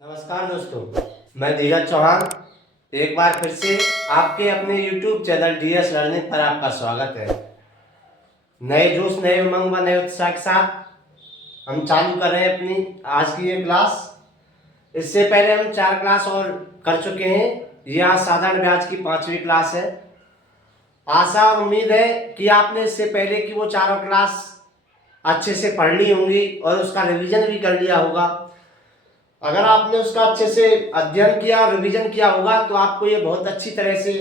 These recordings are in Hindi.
नमस्कार दोस्तों, मैं धीरज चौहान एक बार फिर से आपके अपने YouTube चैनल DS लर्निंग पर आपका स्वागत है। नए जोश, नए उमंग व नए उत्साह के साथ हम चालू कर रहे हैं अपनी आज की ये क्लास। इससे पहले हम 4 क्लास और कर चुके हैं। ये आज साधारण ब्याज की 5वीं क्लास है। आशा और उम्मीद है कि आपने इससे पहले की वो चारों क्लास अच्छे से पढ़ ली होंगी और उसका रिवीजन भी कर लिया होगा। अगर आपने उसका अच्छे से अध्ययन किया और रिवीजन किया होगा तो आपको ये बहुत अच्छी तरह से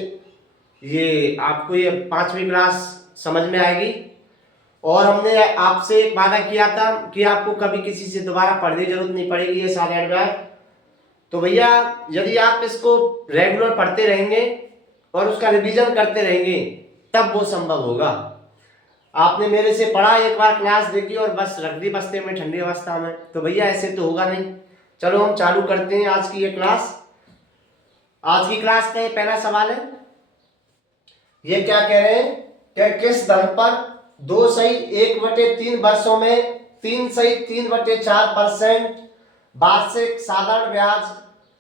आपको ये 5वीं क्लास समझ में आएगी। और हमने आपसे एक वादा किया था कि आपको कभी किसी से दोबारा पढ़ने की जरूरत नहीं पड़ेगी ये सारे एडवाइस। तो भैया, यदि आप इसको रेगुलर पढ़ते रहेंगे और उसका रिवीजन करते रहेंगे तब वो संभव होगा। आपने मेरे से पढ़ा, एक बार क्लास देखी और बस रख दी बस्ते में ठंडी अवस्था में, तो भैया ऐसे तो होगा नहीं। चलो हम चालू करते हैं आज की ये क्लास। आज की क्लास का ये पहला सवाल है। ये क्या कह रहे हैं कि किस दर पर 2/1/3 वर्षों में 3/3/4% वार्षिक साधारण ब्याज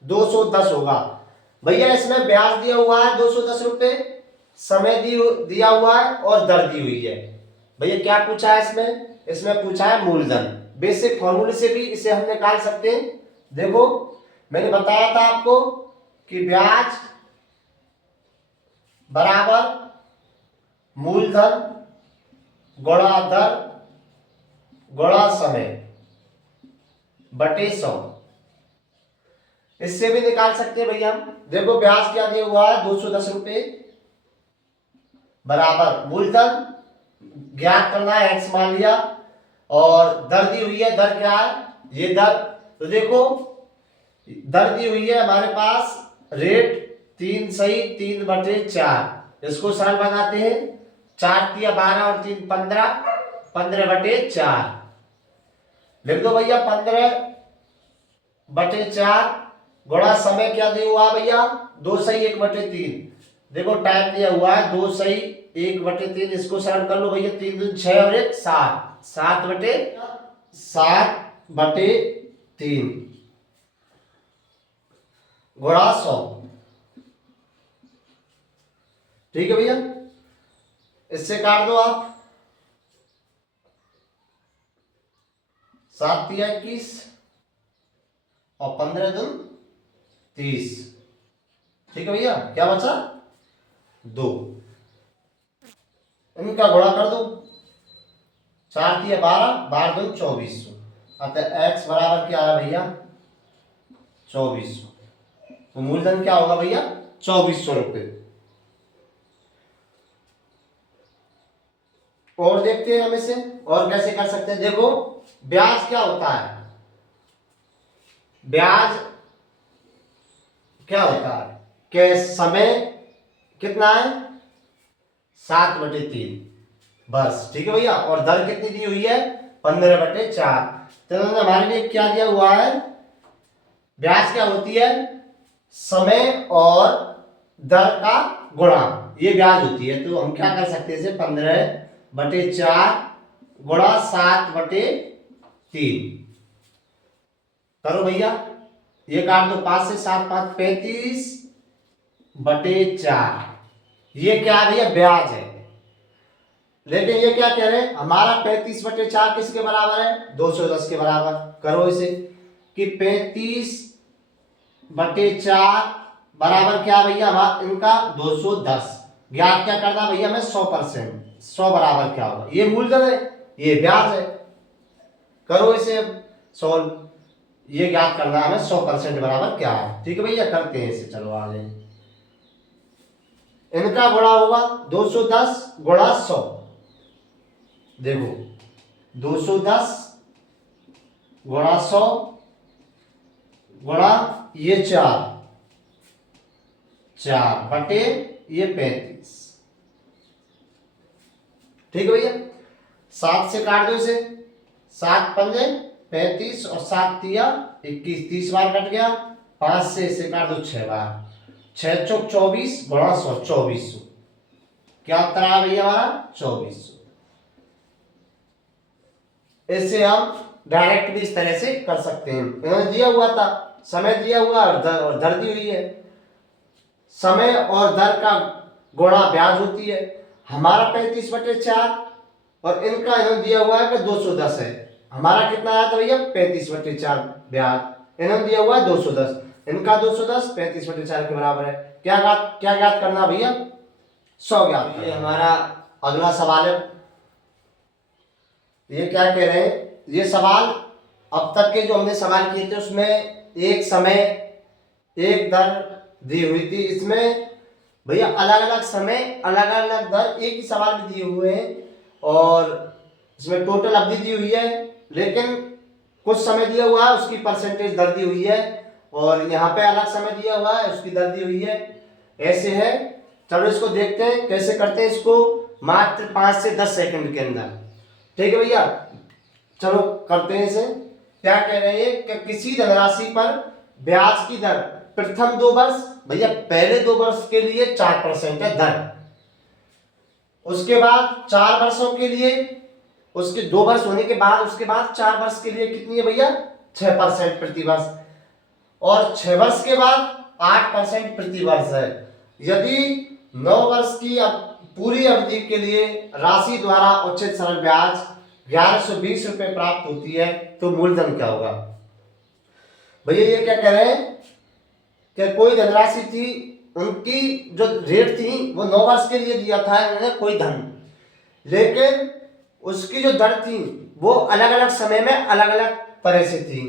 210 होगा। भैया इसमें ब्याज दिया हुआ है 210 रुपए, समय दिया हुआ है और दर दी हुई है। भैया क्या पूछा है इसमें पूछा है मूलधन। बेसिक फॉर्मूले से भी इसे हम निकाल सकते हैं। देखो, मैंने बताया था आपको कि ब्याज बराबर मूलधन गुणा दर गुणा समय बटे 100। इससे भी निकाल सकते हैं भैया हम। देखो, ब्याज क्या दिया हुआ है 210 रुपए बराबर मूलधन ज्ञात करना है, x मान लिया, और दर दी हुई है। दर क्या है? ये दर, तो देखो दर दी हुई है हमारे पास रेट 3/3/4। इसको सरल बनाते हैं, 4 × 12 और 3 15, 15/4 लिख दो भैया। 15/4 गुणा समय क्या दिया हुआ भैया 2/1/3। देखो टाइम दिया हुआ है 2/1/3। इसको सरल कर लो भैया, 3 दूनी 6 और 1 7, 7/3 गुणा 100। ठीक है भैया, इससे काट दो आप। 7 × 21 और 15 दूनी 30। ठीक है भैया, क्या बचा 2। इनका गुणा कर दो, 4 × 12, 12 दूनी 2400। अतः x बराबर क्या है भैया 2400। तो मूलधन क्या होगा भैया 2400 रुपए। और देखते हैं हम इसे और कैसे कर सकते हैं। देखो, ब्याज क्या होता है? ब्याज क्या होता है कि समय कितना है 7/3 बस। ठीक है भैया, और दर कितनी दी हुई है 15/4। तो हमारे लिए क्या दिया हुआ है? ब्याज क्या होती है? समय और दर का गुणा, ये ब्याज होती है। तो हम क्या कर सकते हैं इसे 15/4 गुणा 7/3 करो भैया। ये काट दो, 5 से 7 5 35/4। ये क्या है भैया ब्याज है। लेकिन ये क्या कह रहे हैं, हमारा 35/4 किसके बराबर है 210 के बराबर। करो इसे कि 35/4 बराबर क्या भैया इनका 210। ज्ञात क्या करना भैया हमें 100%। 100 बराबर क्या होगा? ये मूलधन है, ये ब्याज है। करो इसे सॉल्व। ये ज्ञात करना हमें 100% बराबर क्या है। ठीक है भैया, करते हैं इसे। चलो आगे। इनका गुणा होगा 210 गुणा 100। देखो 210 गुणा 100 गुणा ये 4 बटे ये 35। ठीक है भैया, 7 से काट दो इसे। 7 पंजे 35 और 7 तिया 21, 30 बार कट गया। 5 से इसे काट दो 6 बार। 6 चौक 24 गुणा 100 2400। क्या उत्तर आया भैया हमारा 2400। इसे हम डायरेक्ट भी इस तरह से कर सकते हैं। इन्होंने दिया हुआ था समय दिया हुआ और दर दी हुई है। समय और दर का गुणा ब्याज होती है। हमारा 35/4 और इनका इन्होंने दिया हुआ है कि 210 है। हमारा कितना आया था भैया 35/4 ब्याज, इन्होंने दिया हुआ है 210, इनका 210 35/4 के बराबर है। क्या ज्ञात करना भैया 100 ज्ञात करना। ये हमारा अगला सवाल है। ये क्या कह रहे हैं, ये सवाल अब तक के जो हमने सवाल किए थे उसमें एक समय एक दर दी हुई थी, इसमें भैया अलग अलग समय अलग अलग दर एक ही सवाल में दिए हुए हैं और इसमें टोटल अवधि दी हुई है, लेकिन कुछ समय दिया हुआ है उसकी परसेंटेज दर दी हुई है और यहाँ पे अलग समय दिया हुआ है उसकी दर दी हुई है। ऐसे है, चलो इसको देखते हैं कैसे करते हैं इसको मात्र 5 से 10 सेकंड के अंदर। ठीक है भैया, चलो करते हैं इसे। क्या कह रहे हैं कि किसी धनराशि पर ब्याज की दर प्रथम 2 वर्ष, भैया पहले 2 वर्ष के लिए 4% है दर, उसके बाद 4 वर्षों के लिए, उसके 2 वर्ष होने के बाद उसके बाद 4 वर्ष के लिए कितनी है भैया 6% प्रति वर्ष, और 6 वर्ष के बाद 8% प्रति वर्ष है। यदि 9 वर्ष की पूरी अवधि के लिए राशि द्वारा उचित सरल ब्याज 1120 रुपए प्राप्त होती है तो मूलधन क्या होगा। भैया ये क्या कह रहे हैं कि कोई धनराशि थी, उनकी जो रेट थी वो 9 वर्ष के लिए दिया था उन्होंने कोई धन, लेकिन उसकी जो दर थी वो अलग अलग समय में अलग अलग तरह से थी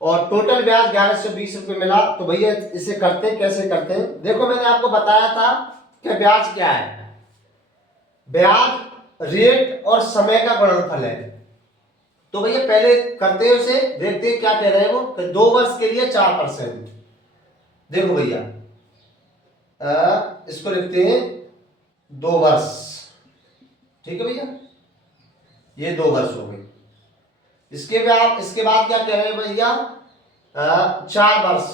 और टोटल ब्याज 1120 रुपए मिला। तो भैया इसे करते हैं, कैसे करते हैं, देखो मैंने आपको बताया था कि ब्याज क्या है, ब्याज रेट और समय का गुणनफल है। तो भैया पहले करते हैं उसे, देखते हैं क्या कह रहे हैं वो कि 2 वर्ष के लिए 4%। देखो भैया इसको लिखते हैं 2 वर्ष, ठीक है भैया, ये 2 वर्ष हो गए। इसके बाद क्या कह रहे हैं भैया 4 वर्ष,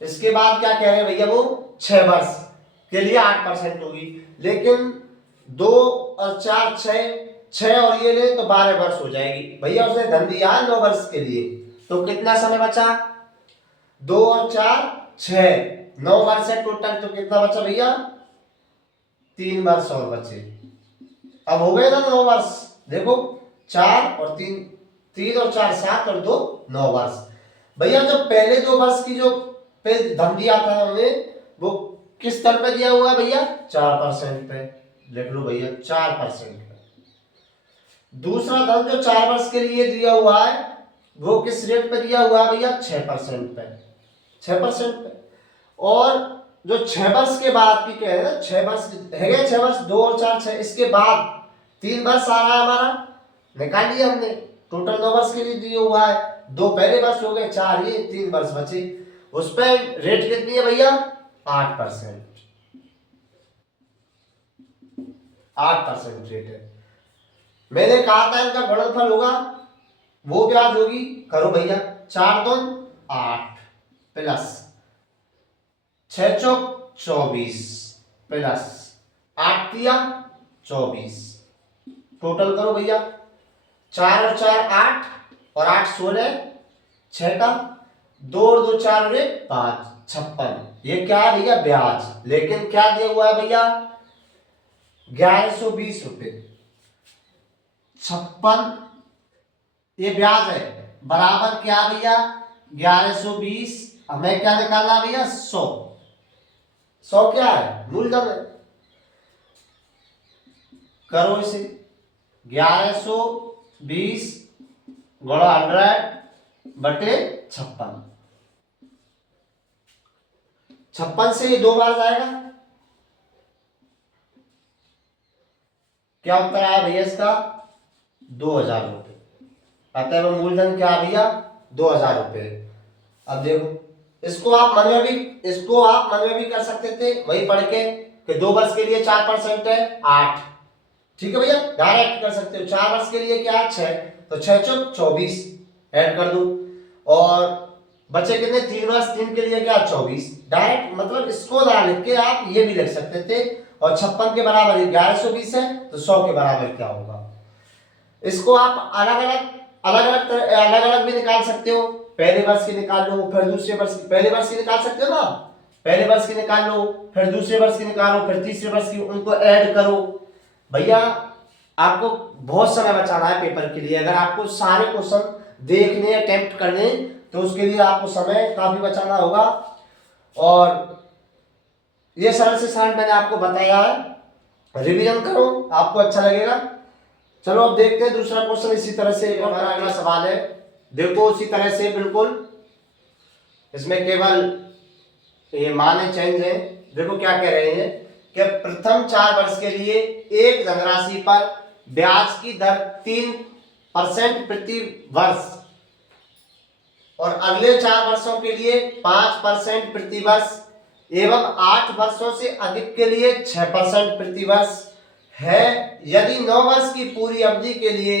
इसके बाद क्या कह रहे हैं भैया वो 6 वर्ष के लिए 8% होगी, लेकिन 2 और 4 6 और ये ले तो 12 वर्ष हो जाएगी। भैया उसने धन दिया है 9 वर्ष के लिए, तो कितना समय बचा 2 और 4 6, 9 वर्ष है टोटल, तो कितना बचा भैया 3 वर्ष और बचे। अब हो गए ना 9 वर्ष, देखो 4 और 3 और 4 7 और 2 9 वर्ष। भैया जो पहले 2 वर्ष की जो पे धन दिया था हमने वो किस दर पे दिया हुआ है भैया 4% पे, लिख लो भैया 4% पे। दूसरा धन जो 4 वर्ष के लिए दिया हुआ है वो किस रेट पे दिया हुआ है भैया 6% पे, 6% पे। और जो 6 वर्ष के बाद की कह रहे हैं 6 वर्ष है, 6 वर्ष 2 और 4 6, इसके बाद 3 वर्ष आ रहा है हमारा, निकाल लिया हमने, टोटल 9 वर्ष के लिए दिया हुआ है, 2 पहले वर्ष हो गए, 4 ये 3 वर्ष बचे, उस पर रेट कितनी है भैया 8%, 8% रेट है। मैंने कहा था इनका गुणनफल होगा वो ब्याज होगी, करो भैया 4 2 8 प्लस 6 चौक 24 प्लस 8 तिया 24, टोटल करो भैया 4 और 4 8 और 8 16, 6 का 2 और 2 4 और 1 5 56, ये क्या है भैया ब्याज, लेकिन क्या दिया हुआ है भैया 1120 रुपए, 56 ये ब्याज है, बराबर क्या भैया 1120, हमें क्या निकालना भैया 100, 100 क्या है मूलधन है। करो इसे 1120 गुणा 100 बटे 56, 56 से ये 2 बार जाएगा, क्या उत्तर आया भैया इसका 2000 रुपये। अतः वो मूलधन क्या भैया 2000 रुपये। अब देखो इसको आप मन में भी कर सकते थे वही पढ़ के कि 2 वर्ष के लिए 4% है 8, ठीक है भैया, डायरेक्ट कर सकते हो। 4 वर्ष के लिए क्या है 6, तो 6 चौक 24 ऐड कर दो, और बचे कितने 3 वर्ष, 3 के लिए क्या 24, डायरेक्ट मतलब इसको ना लिख के आप ये भी लिख सकते थे, और 56 के बराबर 1120 है तो 100 के बराबर क्या होगा। इसको आप अलग अलग अलग अलग भी निकाल सकते हो। पहले वर्ष की निकाल लो, फिर दूसरे वर्ष की, पहले वर्ष की निकाल सकते हो ना, पहले वर्ष की निकाल लो, फिर दूसरे वर्ष की निकालो, फिर तीसरे वर्ष की, उनको ऐड करो। भैया आपको बहुत समय बचाना है पेपर के लिए। अगर आपको सारे क्वेश्चन देखने अटेम्प्ट करने, तो उसके लिए आपको समय काफी बचाना होगा। और ये सरल से सरल मैंने आपको बताया है, रिवीजन करो, आपको अच्छा लगेगा। चलो अब देखते हैं दूसरा क्वेश्चन। इसी तरह से हमारा अगला सवाल है, देखो उसी तरह से बिल्कुल, इसमें केवल ये माने चेंज है। देखो क्या कह रहे हैं कि प्रथम 4 वर्ष के लिए एक धनराशि पर ब्याज की दर 3% प्रति वर्ष और अगले 4 वर्षों के लिए 5% प्रति वर्ष एवं 8 वर्षों से अधिक के लिए 6% प्रति वर्ष है। यदि 9 वर्ष की पूरी अवधि के लिए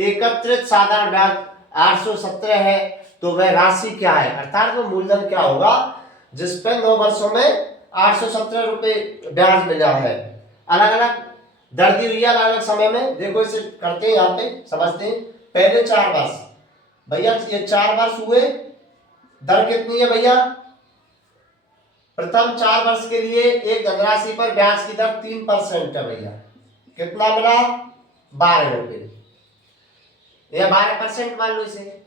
एकत्रित साधारण ब्याज 817 है, तो वह राशि क्या है, अर्थात वो मूलधन क्या होगा जिस पे 9 वर्षों में 817 रुपए ब्याज मिला है। अलग अलग दर दी हुई है, अलग अलग समय में। देखो इसे करते हैं, यहाँ पे समझते हैं। पहले 4 वर्ष, भैया ये 4 वर्ष हुए, दर कितनी है भैया, प्रथम 4 वर्ष के लिए एक धनराशि पर ब्याज की दर 3% है भैया। कितना मिला, 12 रुपए, या 12% मान लो इसे।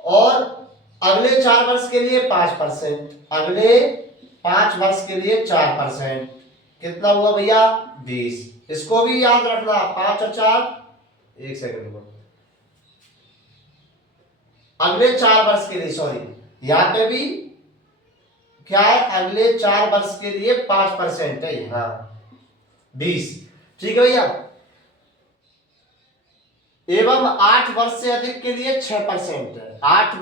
और अगले 4 वर्ष के लिए 5%, अगले 5 वर्ष के लिए 4%, कितना हुआ भैया, 20। इसको भी याद रखना, 5 और 4, एक सेकंड को, अगले 4 वर्ष के लिए, सॉरी यहां पे भी क्या है, अगले 4 वर्ष के लिए 5% है, हाँ 20, ठीक है भैया। एवं 8 वर्ष से अधिक के लिए 6% है। 8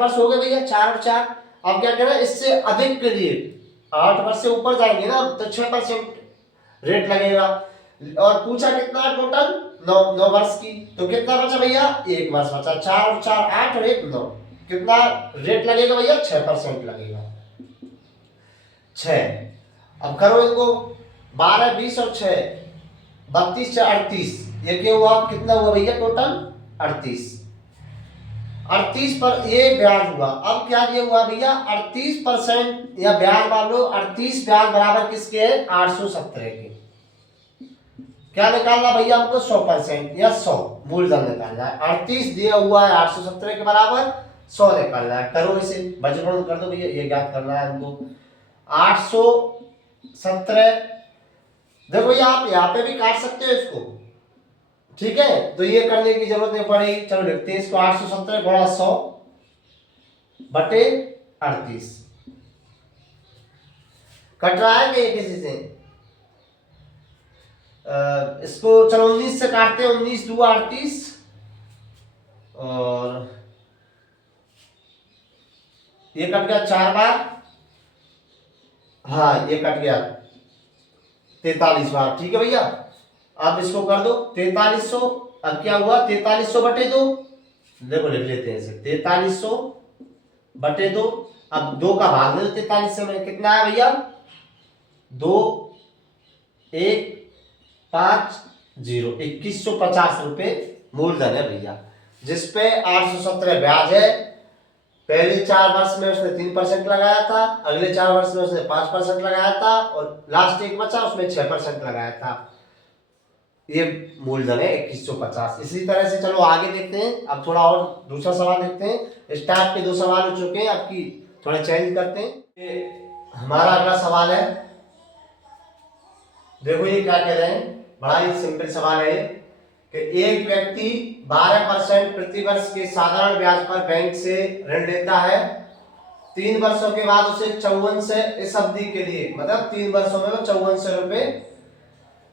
वर्ष हो गए भैया, 4 और 4। अब क्या कहना है, इससे अधिक के लिए 8 वर्ष से ऊपर जाएंगे ना, तो 6% रेट लगेगा। और पूछा कितना टोटल, 9 वर्ष की, तो कितना बचा भैया, 1 वर्ष बचा। 4 और 4 8 और 1 9, कितना रेट लगेगा भैया, 6% लगेगा, 6। अब करो इनको, 12 20 और 6 32 से 38, ये क्या हुआ, कितना हुआ भैया टोटल, 38 पर ये ब्याज हुआ। अब क्या ये हुआ भैया, 38% या ब्याज मान लो, 38 ब्याज बराबर किसके है, 817 के। क्या निकालना भैया हमको, 100% या 100 मूलधन निकालना है। 38 दिया हुआ है 817 के बराबर, 100 निकालना है। करो इसे, बजट कर दो भैया, ये ज्ञात करना है हमको। 817, देखो ये आप यहाँ पे भी काट सकते हो इसको, ठीक है, तो ये करने की जरूरत नहीं पड़ेगी। चलो लिखते हैं इसको, 817 गुणा 100 बटे 38। कट रहा है कि किसी से, इसको चलो 19 से काटते हैं, 19 2 38 और ये कट गया 4 बार, हाँ ये कट गया 43 बार, ठीक है भैया। अब इसको कर दो 4300। अब क्या हुआ, 4300 बटे 2, देखो लिख लेते हैं इसे, 4300 बटे 2। अब 2 का भाग दे दो 43 से, में कितना है भैया, 2 1 5 0, 2150 रुपए मूलधन है भैया, जिसपे 817 ब्याज है। पहले 4 वर्ष में उसने 3% लगाया था, अगले 4 वर्ष में उसने 5% लगाया था, और लास्ट एक बचा उसमें 6% लगाया था। ये मूलधन है 2150। इसी तरह से चलो आगे देखते हैं। अब थोड़ा और दूसरा सवाल देखते हैं। स्टार्ट के 2 सवाल हो चुके हैं, आपकी थोड़ा चेंज करते हैं। ये हमारा अगला सवाल है, देखो ये क्या कह रहे हैं, बड़ा ही सिंपल सवाल है कि एक व्यक्ति 12% प्रति वर्ष के साधारण ब्याज पर बैंक से ऋण लेता है। 3 वर्षों के बाद उसे 54 से, इस अवधि के लिए मतलब 3 वर्षों में वो 5400 रुपए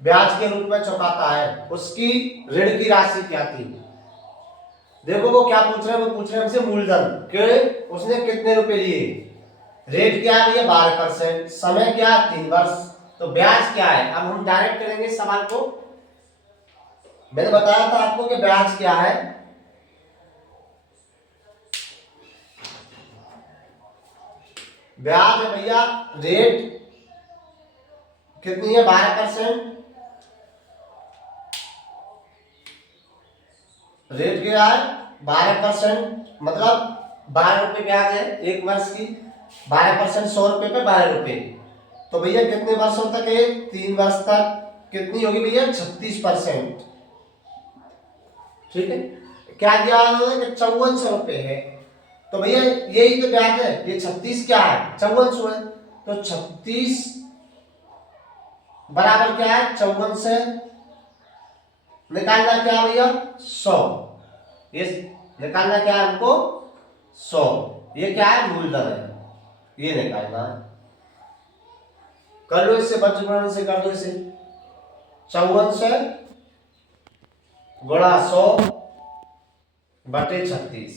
ब्याज के रूप में चुकाता है। उसकी ऋण की राशि क्या थी। देखो वो क्या पूछ रहे हैं, वो पूछ रहे हैं हमसे मूलधन कि उसने कितने रुपए लिए, रेट क्या है भैया 12%, समय क्या 3 वर्ष, तो ब्याज क्या है। अब हम डायरेक्ट करेंगे सवाल को। मैंने बताया था आपको कि ब्याज क्या है, ब्याज है भैया, रेट कितनी है 12%, रेट क्या है 12%, मतलब 12 रुपये ब्याज है एक वर्ष की। 12%, 100 रुपये पे 12 रुपये। तो भैया कितने वर्षों तक है? 3 वर्ष तक। कितनी होगी भैया? 36%। ठीक है। क्या दिया उन्होंने कि 5400 रुपये है। तो भैया यही तो ब्याज है, ये 36 क्या है? 5400 है। तो 36 बराबर क्या है? 54 से निकालना क्या भैया? 100। ये निकालना क्या है हमको? 100। ये क्या है? मूलधन है, ये निकालना है। कर लो इससे, बचपन से कर दो इसे। 54 से गुणा 100 बटे 36,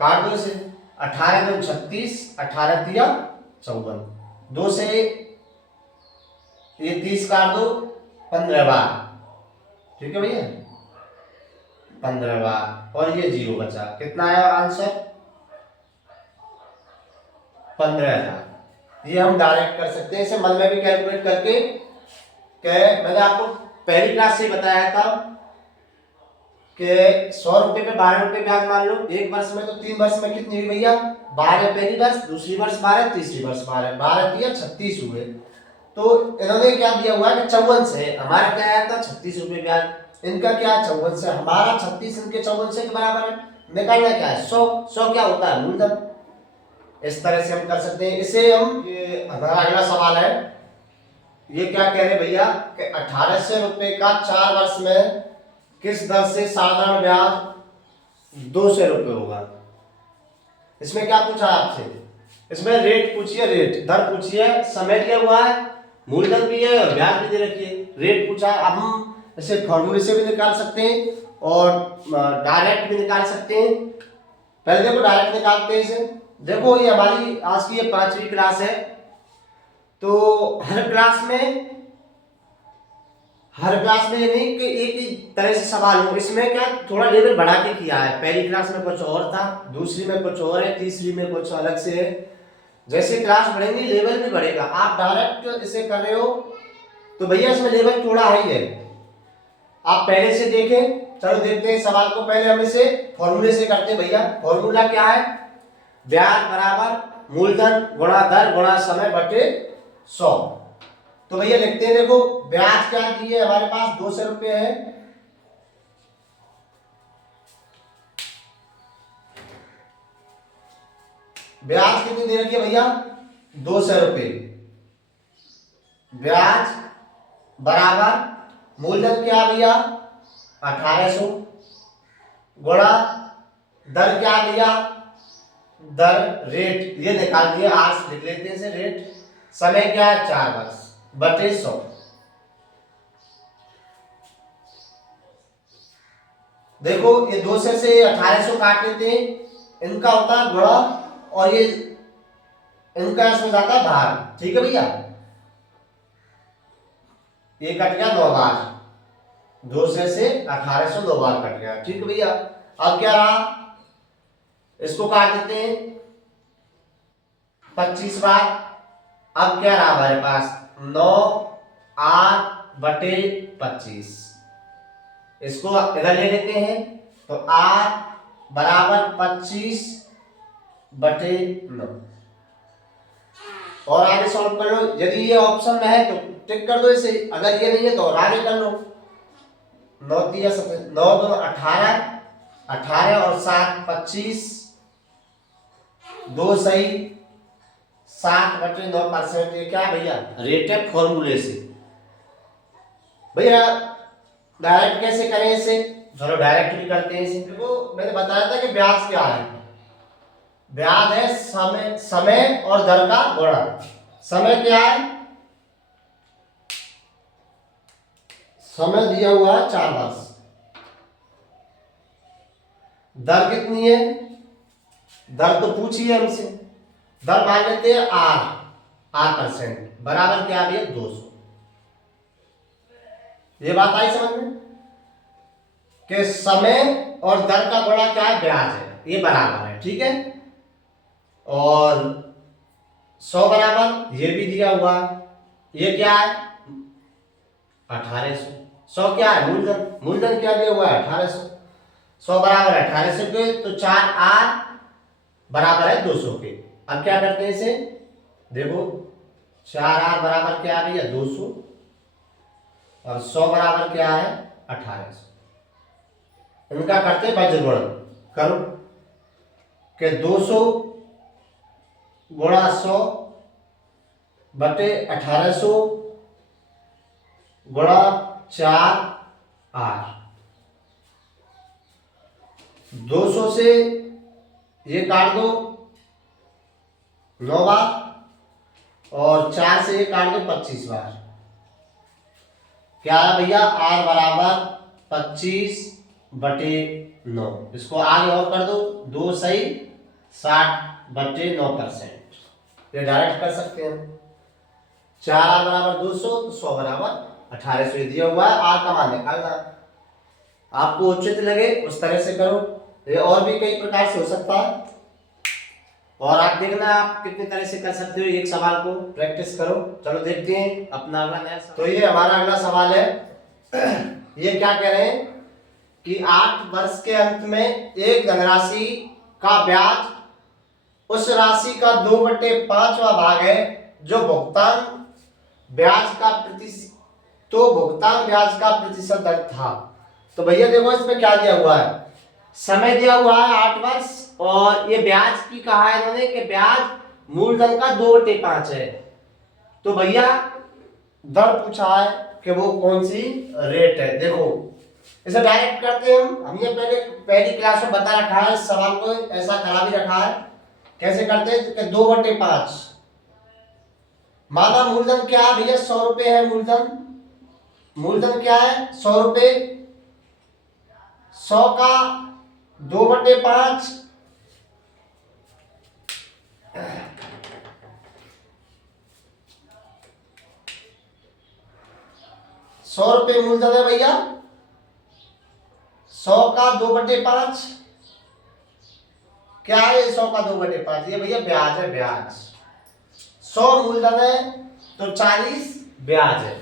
काट दो इसे। 18 दूनी 36, 18 तिया 54, 2 से ये 30 काट दो, 15 बार। ठीक है भैया, 15 बार। और ये 0 बचा। कितना आया आंसर? 15,000। ये हम डायरेक्ट कर सकते हैं, इसे मन में भी कैलकुलेट करके। मैंने आपको पहली क्लास से बताया था कि 100 रुपये पे 12 रुपये ब्याज मान लो एक वर्ष में, तो 3 वर्ष में कितनी हुई भैया? 12 पहली वर्ष, दूसरी वर्ष 12, तीसरी वर्ष 12, 12 दिया 36 हुए। तो इन्होंने क्या दिया हुआ है कि 54 से, हमारा क्या आया था? 36 रुपये ब्याज। इनका क्या? 54 से। हमारा 36 इनके 54 से के बराबर है। निकालना क्या है? 100। 100 क्या होता है? मूलधन। इस तरह से हम कर सकते हैं इसे। हम ये हमारा अगला सवाल है, ये क्या कह रहे भैया कि 1800 रुपये का 4 वर्ष में किस दर से साधारण ब्याज 200 रुपये होगा। इसमें क्या पूछा आपसे? इसमें रेट पूछिए, रेट दर पूछिए, समय दिया हुआ है, मूलधन भी है और ब्याज भी दे रखी है। रेट पूछा है। अब हम इसे फॉर्मूले से भी निकाल सकते हैं और डायरेक्ट भी निकाल सकते हैं। पहले देखो डायरेक्ट निकालते हैं इसे। देखो ये हमारी आज की ये 5वीं क्लास है, तो हर क्लास में ये नहीं कि एक ही तरह से सवाल हो। इसमें क्या थोड़ा लेवल बढ़ा के किया है। पहली क्लास में कुछ और था, दूसरी में कुछ और है, तीसरी में कुछ अलग से है। जैसे क्लास बढ़ेंगी लेवल भी बढ़ेगा। आप डायरेक्ट इसे कर रहे हो तो भैया इसमें लेवल थोड़ा हाई है। आप पहले से देखें। चलो देखते हैं सवाल को। पहले हम इसे फॉर्मूले से करते हैं भैया। फॉर्मूला क्या है? ब्याज बराबर मूलधन गुणा दर गुणा समय बटे 100। तो भैया लिखते हैं। देखो ब्याज क्या दिए हमारे पास? 200 रुपये है। ब्याज कितनी दे रखी है भैया? 200 रुपये। ब्याज बराबर मूलधन क्या भैया? 1800 गुणा दर क्या भैया? दर रेट ये निकाल दिए, आर से लिख लेते हैं इसे रेट। समय क्या है? 4 वर्ष बटे 100। देखो ये 200 से 1800 काट लेते हैं, इनका होता है गुणा और ये इनका इसमें जाता है भाग। ठीक है भैया, ये कट गया 9 बार। 200 से 1800 9 बार कट गया। ठीक है भैया। अब क्या रहा? इसको काट देते हैं 25 बार। अब क्या रहा हमारे पास? 9 8 बटे 25। इसको इधर ले लेते हैं तो 8 बराबर 25 बटे 9। और आगे सॉल्व कर लो। यदि ये ऑप्शन में है तो टिक कर दो इसे, अगर ये नहीं है तो और आगे कर लो। 9 दिया 9 2 18, 18 और 7 25, 2 सही 7 बटे 9%। ये क्या भैया? रेट है फॉर्मूले से। भैया डायरेक्ट कैसे करें इसे? चलो डायरेक्ट भी करते हैं इसे। देखो मैंने बताया था कि ब्याज क्या है? ब्याज है समय और दर का गुणा। समय क्या है? समय दिया हुआ है 4 वर्ष। दर कितनी है? दर तो पूछिए हमसे। दर मान लेते हैं R% बराबर क्या है? 200। ये बात आई समझ में कि समय और दर का गुणा क्या है? ब्याज है, ये बराबर है। ठीक है। और 100 बराबर ये भी दिया हुआ है, ये क्या है? 1800। 100 क्या है मूलधन, मूलधन क्या दिया हुआ है 1800। 100 बराबर है 1800 के, तो 4r बराबर है 200 के। अब क्या करते हैं इसे, देखो 4r बराबर क्या है भैया 200 और 100 बराबर क्या है 1800। इनका करते हैं वज्र गुणन, करो कि 200 गुणा 100 बटे 1800 गुणा 4r। 200 से ये काट दो 9 बार और 4 से ये काट दो 25 बार। क्या है भैया r बराबर 25 बटे 9। इसको आगे और कर दो, 2 सही 60 बटे 9%। ये डायरेक्ट कर सकते हैं। 4r बराबर 200 तो 100 बराबर 1800 दिया हुआ है, r का मान निकालना। आपको उचित लगे उस तरह से करो, ये और भी कई प्रकार से हो सकता है। और आप देखना आप कितनी तरह से कर सकते हो, एक सवाल को प्रैक्टिस करो। चलो देखते हैं अपना अगला नया सवाल। तो ये हमारा अगला सवाल है। ये क्या कह रहे हैं कि 8 वर्ष के अंत में एक धनराशि का ब्याज उस राशि का 2/5वां भाग है जो भुगतान ब्याज का प्रतिशत दर था। तो भैया देखो इसमें क्या दिया हुआ है, समय दिया हुआ है 8 वर्ष और ये ब्याज की कहा है इन्होंने कि ब्याज मूलधन का 2/5 है। तो भैया दर पूछा है कि वो कौन सी रेट है। देखो इसे डायरेक्ट करते हैं हमने पहली क्लास में बता रखा है, सवाल को ऐसा करा भी रखा है। कैसे करते हैं कि 2/5 माना मूलधन क्या है भैया 100 रुपए है। मूलधन क्या है 100 रुपए। 100 का 2/5 100 रुपए मूलधन है भैया। 100 का 2/5 क्या है, 100 का 2/5 ये भैया ब्याज है, ब्याज। 100 मूलधन है तो 40 ब्याज है,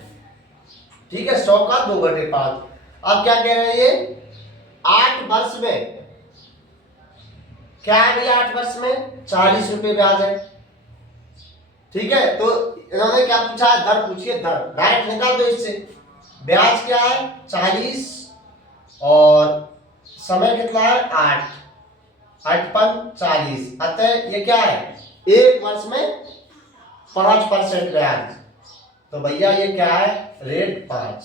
ठीक है। 100 का 2/5। अब क्या कह रहे हैं ये 8 वर्ष में क्या है भैया 8 वर्ष में 40 रुपए ब्याज है, ठीक है। तो इन्होंने क्या पूछा, दर पूछिए, दर डायरेक्ट निकाल दो इससे। ब्याज क्या है 40 और समय कितना है 8, 8 40, अतः ये क्या है एक वर्ष में 5% ब्याज। तो भैया ये क्या है रेट 5।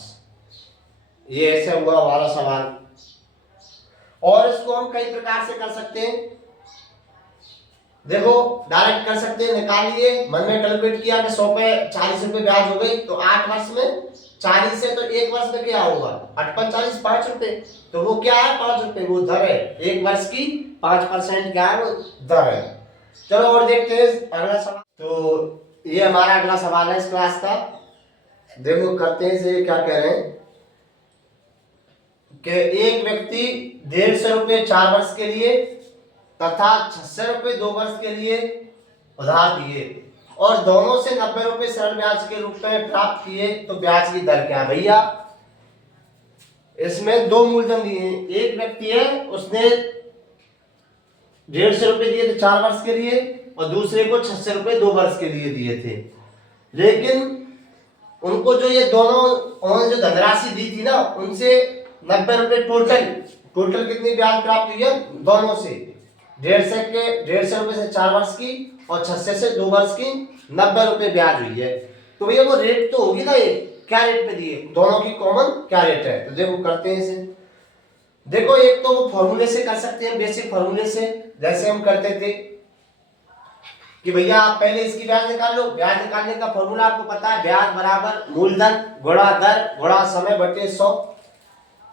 ये ऐसे हुआ हमारा सवाल। और इसको हम कई प्रकार से कर सकते हैं। देखो डायरेक्ट कर सकते हैं, निकाल लिए, मन में कैलकुलेट किया कि 100 पे 40 रुपए ब्याज हो गई, तो 8 वर्ष में 40 से तो एक वर्ष में क्या होगा 8 × 40 5 रुपए। तो वो क्या है 5 रुपए, वो दर है। एक वर्ष की 5% क्या है वो दर है। चलो और देखते हैं अगला सवाल। तो ये हमारा अगला सवाल है इस क्लास का। देखो करते हैं इसे, क्या कह रहे हैं कि एक व्यक्ति 150 रुपए 4 वर्ष के लिए तथा 600 रुपए 2 वर्ष के लिए उधार दिए और दोनों से 90 रुपए सरल ब्याज के रूप में प्राप्त किए, तो ब्याज की दर क्या है भैया। इसमें दो मूलधन दिए हैं, एक व्यक्ति है उसने 150 रुपए दिए थे 4 वर्ष के लिए और दूसरे को 600 रुपए 2 वर्ष के लिए दिए थे। लेकिन उनको जो ये दोनों उन्होंने जो धनराशि दी थी ना, उनसे 90 रुपए टोटल कितनी ब्याज प्राप्त हुई है दोनों से। 150 रुपए से 4 वर्ष की और 600 से 2 वर्ष की 90 रुपए ब्याज हुई है। तो भैया वो रेट तो होगी ना, ये क्या रेट पे दिए, दोनों की कॉमन क्या रेट है। तो देखो करते हैं इसे। देखो एक तो वो फॉर्मूले से कर सकते हैं, बेसिक फॉर्मूले से, जैसे हम करते थे कि भैया आप पहले इसकी ब्याज निकाल लो। ब्याज निकालने का फॉर्मूला आपको पता है, ब्याज बराबर मूलधन गुणा दर गुणा समय बटे 100।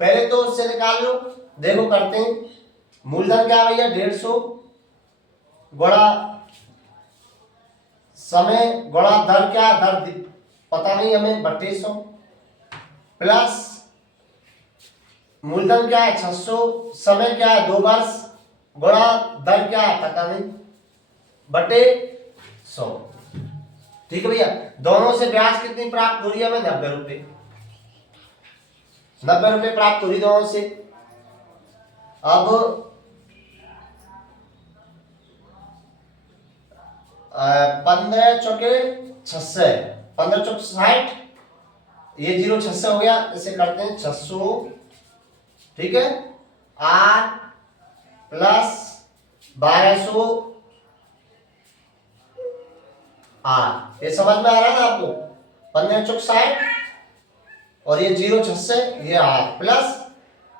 पहले तो उससे निकाल लो। देखो करते हैं, मूलधन क्या भैया 150 गुणा समय गुणा दर, क्या दर पता नहीं हमें बटे 100, प्लस मूलधन क्या है 600, समय क्या है 2 वर्ष, गुणा दर क्या है पता नहीं बटे 100। ठीक है भैया, दोनों से ब्याज कितनी प्राप्त हो रही है हमें 90 रुपए। 90 रुपये प्राप्त हुई दोनों से। अब 15 चौके 600, 15 चौक 60, ये 0 600 हो गया, इसे करते हैं 600, ठीक है। आर प्लस 1200 आर, ये समझ में आ रहा है ना आपको? 15 चौक 60 और ये 0 600, ये आर प्लस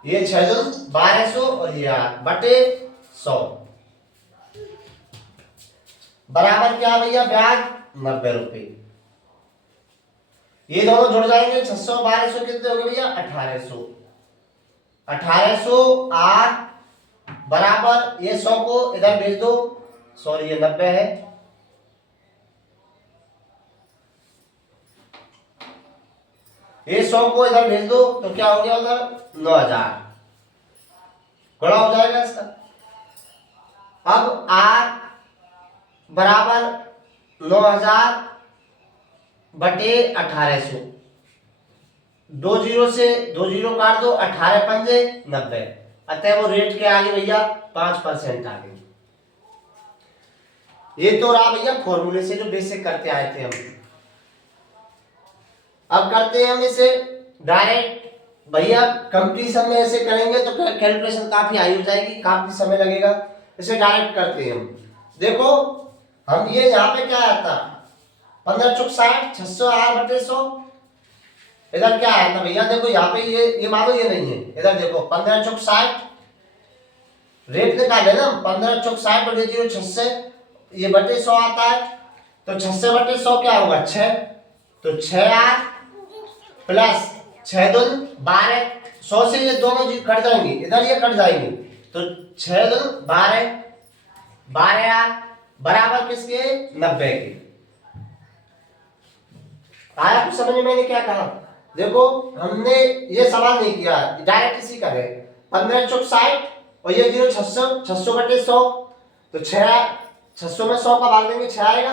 ये 6 1200 और ये आर बटे 100 बराबर क्या भैया? ब्याज 90 रुपये। ये दोनों जुड़ जाएंगे, 600 1200 कितने हो गए भैया? 1800। 1800 आर बराबर ये 100 को इधर भेज दो, सॉरी ये 90 है, ये 100 को इधर भेज दो तो क्या हो गया उधर? 9000 गुणा हो जाएगा इसका। अब आर बराबर 9000 बटे 1800, 2 जीरो से 2 जीरो काट दो, 18 पंजे 90, अतः वो रेट के आगे भैया 5% आगे। ये तो रहा भैया फॉर्मूले से जो बेसिक करते आए थे हम। अब करते हैं हम इसे डायरेक्ट। भैया कंपटीशन में ऐसे करेंगे तो कैलकुलेशन काफी हाई हो जाएगी, काफी समय लगेगा। इसे डायरेक्ट करते हैं हम। देखो हम ये यहाँ पे क्या आया था? 15 चौक 60, 600 आर बटे 100। इधर क्या आया था भैया? देखो यहाँ पे ये मानो ये नहीं है, इधर देखो 15 चौक 60 रेट निकाले ना, 15 चौक 60 बटे 0 600, ये बटे 100 आता है, तो 600 बटे 100 क्या होगा? 6, तो 6 आर प्लस 6 दून 12, 100 से ये दोनों जी कट जाएंगे, इधर ये कट जाएंगे, तो 6 दून 12, 12 आर बराबर किसके? 90 के। आया कुछ समझ में? मैंने क्या कहा? देखो हमने ये सवाल नहीं किया, डायरेक्ट इसी का है। 15 चौक 60 और ये 0 600, 600 बटे 100, तो 600 में 100 का भाग देंगे 6 आएगा,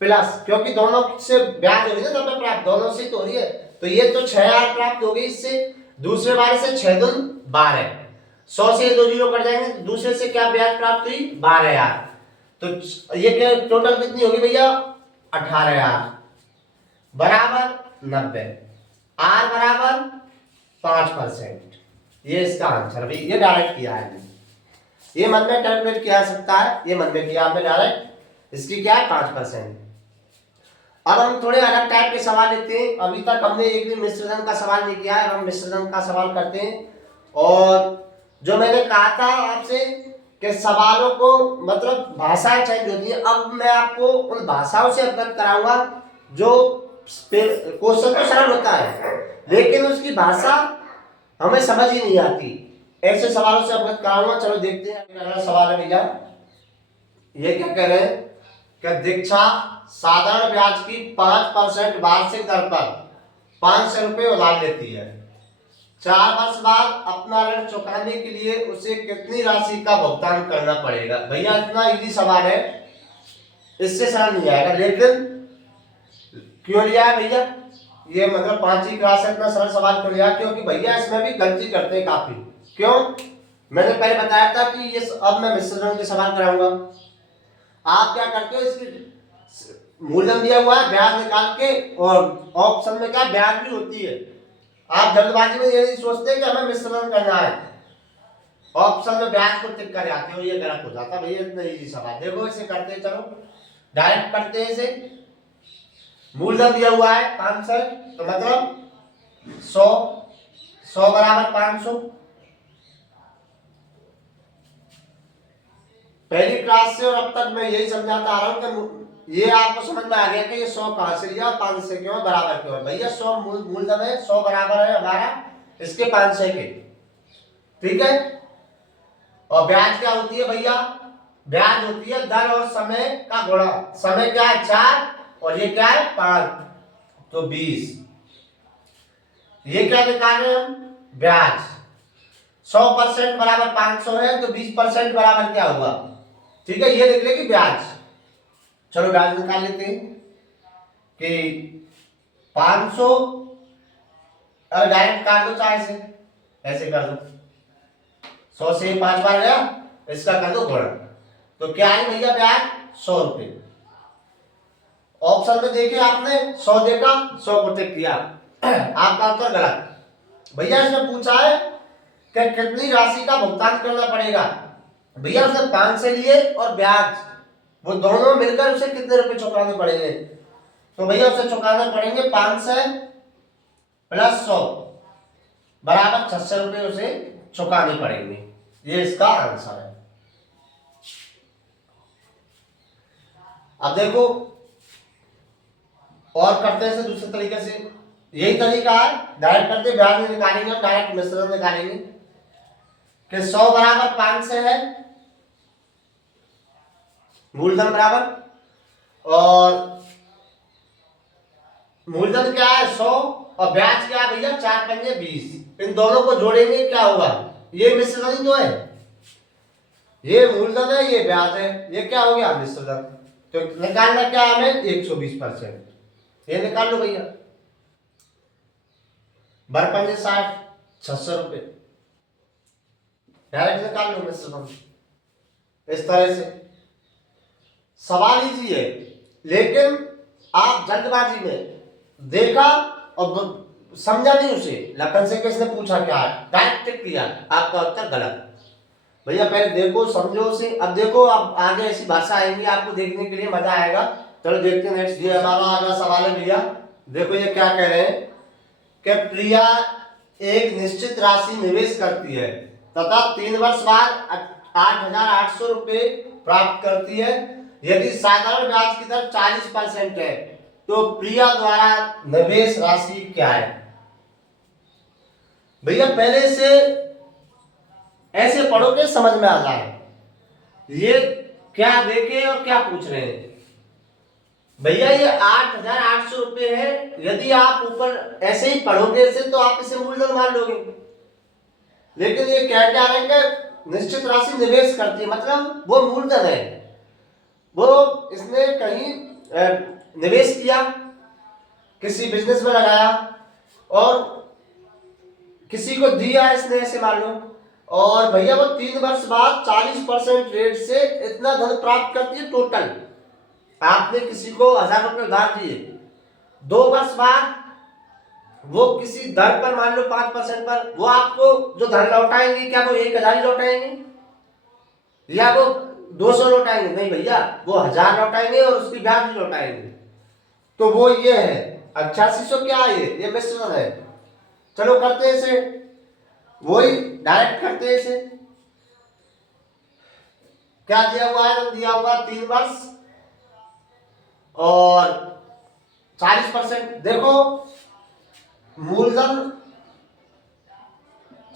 प्लस क्योंकि दोनों से ब्याज हो रही है ना 90 प्राप्त, दोनों से तो हो रही है, तो ये तो 6 आर प्राप्त हो गई इससे। दूसरे बारे से 6 दून 12, 100 से 2 जीरो कट जाएंगे, दूसरे से क्या ब्याज प्राप्त हुई? 12 आर। तो ये क्या टोटल कितनी होगी भैया? 18 आर बराबर 90, आर बराबर 5%। ये इसका आंसर भी, ये डायरेक्ट किया है, ये मन में कैलकुलेट किया जा सकता है, ये मन में किया हमने डायरेक्ट। इसकी क्या है? 5%। अब हम थोड़े अलग टाइप के सवाल लेते हैं। अभी तक हमने एक भी मिश्रण का सवाल नहीं किया है, हम मिश्रण का सवाल करते हैं। और जो मैंने कहा था आपसे कि सवालों को मतलब भाषाएं चेंज होती है, अब मैं आपको उन भाषाओं से अवगत कराऊंगा जो क्वेश्चन तो सरल होता है लेकिन उसकी भाषा हमें समझ ही नहीं आती, ऐसे सवालों से अवगत कराऊंगा। चलो देखते हैं अगला सवाल है भैया। ये क्या कह रहे हैं कि दीक्षा साधारण ब्याज की 5% वार्षिक दर पर 500 रुपये उधार लेती है। 4 वर्ष बाद अपना ऋण चुकाने के लिए उसे कितनी राशि का भुगतान करना पड़ेगा? भैया इतना इजी सवाल है, इससे सरल नहीं आएगा, लेकिन क्यों लिया है भैया? ये मतलब 5वीं क्लास से इतना सरल सवाल क्यों लिया? क्योंकि भैया इसमें भी गलती करते हैं काफी। क्यों? मैंने पहले बताया था कि ये अब मैं मिश्रण के सवाल कराऊंगा। आप क्या करते हो? इसकी मूलधन दिया हुआ है, ब्याज निकाल के, और ऑप्शन में क्या ब्याज भी होती है। आप जल्दबाजी में ये नहीं सोचते कि हमें मिश्रण करना है, ऑप्शन में ब्याज को टिक कर आते हो, ये गलत हो जाता भैया। इतना इजी सवाल देखो, इसे करते चलो, डायरेक्ट करते हैं इसे। मूलधन दिया हुआ है 500, तो मतलब 100 बराबर 500। पहली क्लास से और अब तक मैं यही समझाता आ रहा हूं कि ये आपको समझ में आ गया कि ये 100 कहां से लिया, 500 क्यों बराबर क्यों? भैया 100 मूलधन है, 100 बराबर है हमारा इसके 500 के, ठीक है। और ब्याज क्या होती है भैया? ब्याज होती है दर और समय का गुणा। समय क्या है? 4 और ये क्या है? 5, तो 20। ये क्या निकाल रहे हैं हम? ब्याज। 100% बराबर 500 है, तो 20% बराबर क्या हुआ? ठीक है, ये निकलेगी ब्याज। चलो ब्याज निकाल लेते हैं कि 500 अरे डायरेक्ट काट दो, चाहे से ऐसे कर दो, 100 से 5 बार गया, इसका कर दो गुणा। तो क्या है भैया ब्याज 100 रुपये। ऑप्शन में देखिए आपने 100 देखा, 100 को टिक किया, आपका उत्तर गलत। भैया इसमें पूछा है कि कितनी राशि का भुगतान करना पड़ेगा। भैया उसने 5 से लिए और ब्याज, वो दोनों मिलकर उसे कितने रुपए चुकाने पड़ेंगे। तो भैया उसे चुकाने पड़ेंगे 5 से प्लस 100 बराबर 600 रुपये उसे चुकाने पड़ेंगे। ये इसका आंसर है। अब देखो और करते हैं इसे दूसरे तरीके से। यही तरीका है, डायरेक्ट करते ब्याज नहीं निकालेंगे, हम डायरेक्ट मिश्रण निकालेंगे कि 100 बराबर 5 से है, मूलधन बराबर, और मूलधन क्या है 100 और ब्याज क्या है भैया 4 पंजे 20। इन दोनों को जोड़ेंगे क्या होगा, ये मिश्रण ही तो है, ये मूलधन है ये ब्याज है, ये क्या हो गया मिश्रण। तो निकालना क्या हमें 120%, ये निकाल लो भैया। भर पंजे 60, 600 रुपये डायरेक्ट निकाल लो मिश्रण। इस तरह से सवाल इजी है, लेकिन आप जल्दबाजी में देखा और समझा नहीं उसे, लखन से किसने पूछा क्या है, डायरेक्ट टिक किया, आपका उत्तर गलत। भैया पहले देखो समझो उसे। अब देखो अब आगे ऐसी भाषा आएंगी आपको देखने के लिए मजा आएगा। चलो देखते हैं नेक्स्ट। ये हमारा अगला सवाल है भैया, देखो ये क्या कह रहे हैं कि प्रिया एक निश्चित राशि निवेश करती है तथा 3 वर्ष बाद 8,800 रुपये प्राप्त करती है। यदि साधारण ब्याज की दर 40% है तो प्रिया द्वारा निवेश राशि क्या है। भैया पहले से ऐसे पढ़ोगे समझ में आ जाए ये क्या देखे और क्या पूछ रहे हैं। भैया ये 8,800 रुपये है, यदि आप ऊपर ऐसे ही पढ़ोगे इसे तो आप इसे मूलधन मान लोगे, लेकिन ये क्या रहे हैं कि निश्चित राशि निवेश करती है, मतलब वो मूलधन है, वो इसने कहीं निवेश किया, किसी बिजनेस में लगाया और किसी को दिया इसने, ऐसे मान लो। और भैया वो 3 वर्ष बाद 40% रेट से इतना धन प्राप्त करती है टोटल। आपने किसी को 1,000 रुपये उधार दिए, 2 वर्ष बाद वो किसी दर पर मान लो 5% पर वो आपको जो धन लौटाएंगे, क्या वो 1,000 ही लौटाएंगे या वो 200 लौटाएंगे? नहीं भैया, वो 1,000 लौटाएंगे और उसकी ब्याज भी लौटाएंगे। तो वो ये है 8800 क्या है, ये मिश्रण है। चलो करते हैं इसे, वही डायरेक्ट करते हैं इसे। क्या दिया हुआ है, दिया हुआ 3 वर्ष और 40%। देखो मूलधन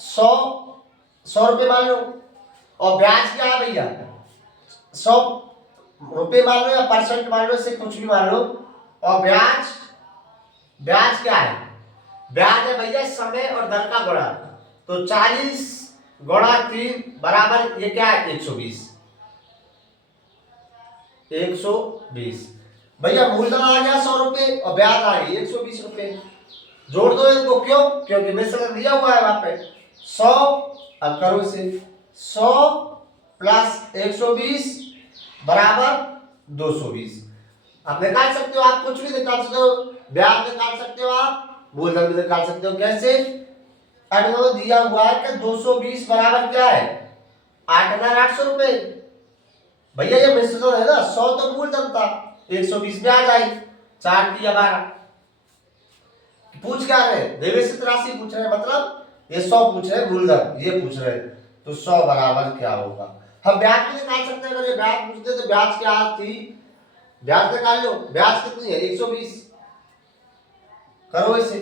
100 रुपये मान लो और ब्याज क्या है भैया 100 रुपये मान लो या परसेंट मान लो, इसे कुछ भी मान लो। और ब्याज क्या है, ब्याज है भैया समय और दर का गुणा। तो 40 गुणा 3 बराबर ये क्या है 120। भैया मूलधन आ गया 100 रुपये और ब्याज आ गई 120 रुपये। जोड़ दो इनको, क्यों, क्योंकि मिश्रण दिया हुआ है वहां पे 100। अब करो इसे, 100 प्लस 120 बराबर 220। आप निकाल सकते हो, आप कुछ भी निकाल सकते हो, ब्याज निकाल सकते हो, आप मूलधन भी निकाल सकते हो। कैसे, अगर दिया हुआ है कि 220 बराबर क्या है 8,800 रुपये। भैया ये मिश्रण है ना, 100 तो मूलधन था, 120 ब्याज आई, 4 की 12। पूछ क्या रहे, निवेशित राशि पूछ रहे, मतलब ये 100 पूछ रहे मूलधन, ये पूछ रहे, तो 100 बराबर क्या होगा। हम ब्याज भी निकाल सकते हैं, अगर ये ब्याज पूछते तो ब्याज क्या थी, ब्याज निकाल लो। ब्याज कितनी है 120। करो इसे,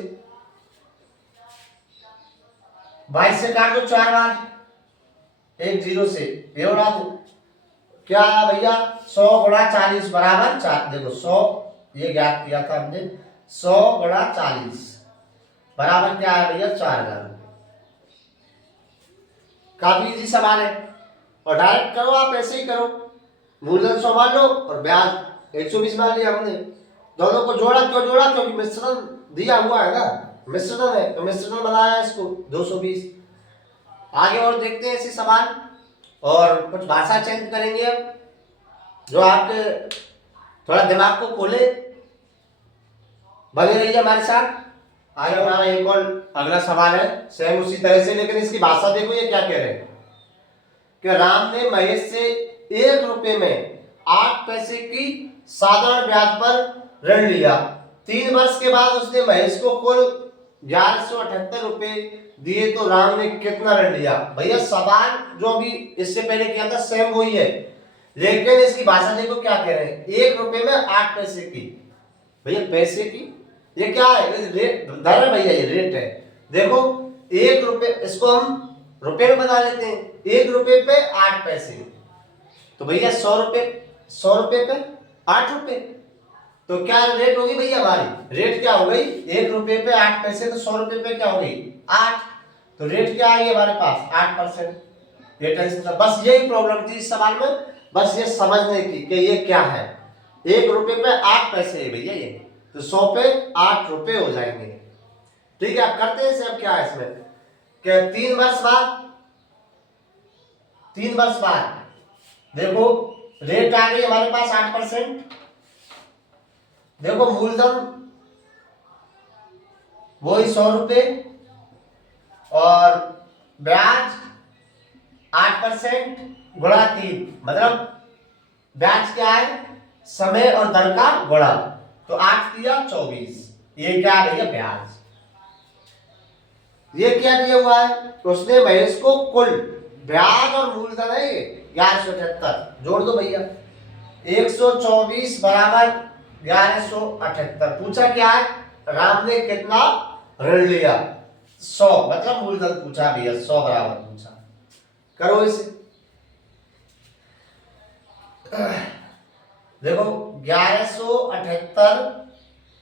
22 से काट दो 4 बार, 1 0 से ये उड़ा दो। क्या भैया 100 गुणा 40 बराबर 4। देखो 100 ये ज्ञात किया था हमने, 100 गुणा 40 बराबर क्या है भैया 4,000 रुपये। काफी इजी सवाल है और डायरेक्ट करो, आप ऐसे ही करो। मूलधन 100 मान लो और ब्याज 120 मान लिया हमने, दोनों को जोड़ा। क्यों जोड़ा, क्योंकि मिश्रण दिया हुआ है ना, मिश्रण है तो मिश्रण बनाया इसको 220। आगे और देखते हैं ऐसे सवाल और कुछ भाषा चेंज करेंगे अब जो आपके थोड़ा दिमाग को खोले। बने रहिए हमारे साथ। आगे हमारा एक और अगला सवाल है सेम उसी तरह से, लेकिन इसकी भाषा देखो ये क्या कह रहे हैं कि राम ने महेश से 1 रुपए में 8 पैसे की साधारण ब्याज पर ऋण लिया। 3 वर्ष के बाद उसने महेश को कुल 1178 रुपए दिए तो राम ने कितना ऋण लिया। भैया सवाल जो अभी इससे पहले किया था सेम वही है, लेकिन इसकी भाषा देखो क्या कह रहे हैं 1 रुपए में 8 पैसे की। भैया पैसे की ये क्या है, रेट दर है भैया, ये रेट है। देखो 1 रुपए, इसको हम रुपए में बना लेते हैं। 1 रुपए पे 8 पैसे तो भैया 100 रुपए पे 8 रुपए, तो क्या रेट होगी भैया हमारी, रेट क्या हो गई 1 रुपए पे 8 पैसे, तो 100 रुपए पे क्या हो गई 8, तो रेट क्या आई हमारे पास 8%। ये टेंशन, बस यही प्रॉब्लम थी इस सवाल में, बस ये समझने की कि ये क्या है। 1 रुपए पे 8 पैसे है भैया ये, तो 100 पे 8 रुपए हो जाएंगे। ठीक है, अब करते हैं इसे। अब क्या है इसमें कि 3 वर्ष बाद देखो रेट आ गई हमारे पास 8%। देखो मूलधन वही 100 रुपए और ब्याज 8% गुणा 3, मतलब ब्याज क्या है समय और दर का गुणा, तो 8 दिया 24। ये क्या है भैया ब्याज। ये क्या दिया हुआ है, तो उसने महेश को कुल ब्याज और मूलधन है 1178 जोड़ दो भैया, 124 बराबर 1178। पूछा क्या है राम ने कितना ऋण लिया 100, मतलब मूलधन पूछा भैया 100 बराबर पूछा। करो इसे, देखो 1178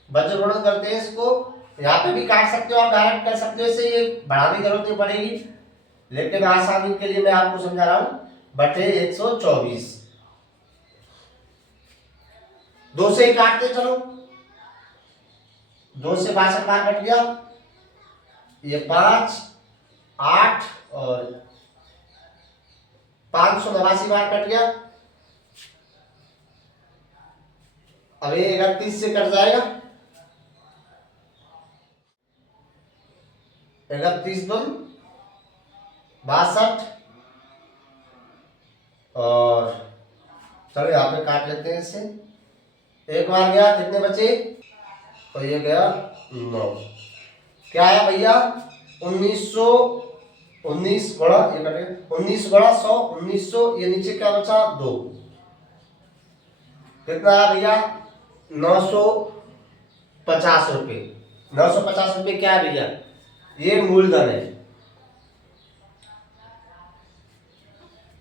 वज्रगुणन करते हैं इसको। यहाँ पे भी काट सकते हो आप, डायरेक्ट कर सकते हो, इसे ये बढ़ाने की जरूरत नहीं पड़ेगी, लेकिन आसानी के लिए मैं आपको समझा रहा हूं। बटे 124, 2 से ही काटते चलो, 2 से 62 बार कट गया, ये 5 8 और 589 बार कट गया। अब ये 31 से कट जाएगा, 31 दूनी 62 और चलो यहाँ पे काट लेते हैं इसे। एक बार गया, कितने बचे, तो ये गया 9। क्या आया भैया 1919 गुणा ये कटेगा 19 गुणा 100, 1900, ये नीचे क्या बचा 2, कितना आया भैया 950 रुपये। 950 रुपये क्या है भैया, ये मूलधन है।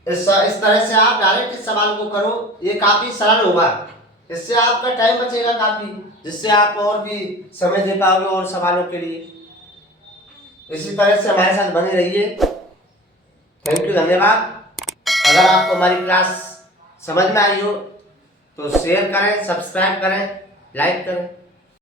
इस तरह से आप डायरेक्ट इस सवाल को करो, ये काफी सरल होगा, इससे आपका टाइम बचेगा काफी, जिससे आप और भी समय दे पाओगे और सवालों के लिए। इसी तरह से हमारे साथ बने रहिए। थैंक यू, धन्यवाद। अगर आपको हमारी क्लास समझ में आई हो तो शेयर करें, सब्सक्राइब करें, लाइक करें।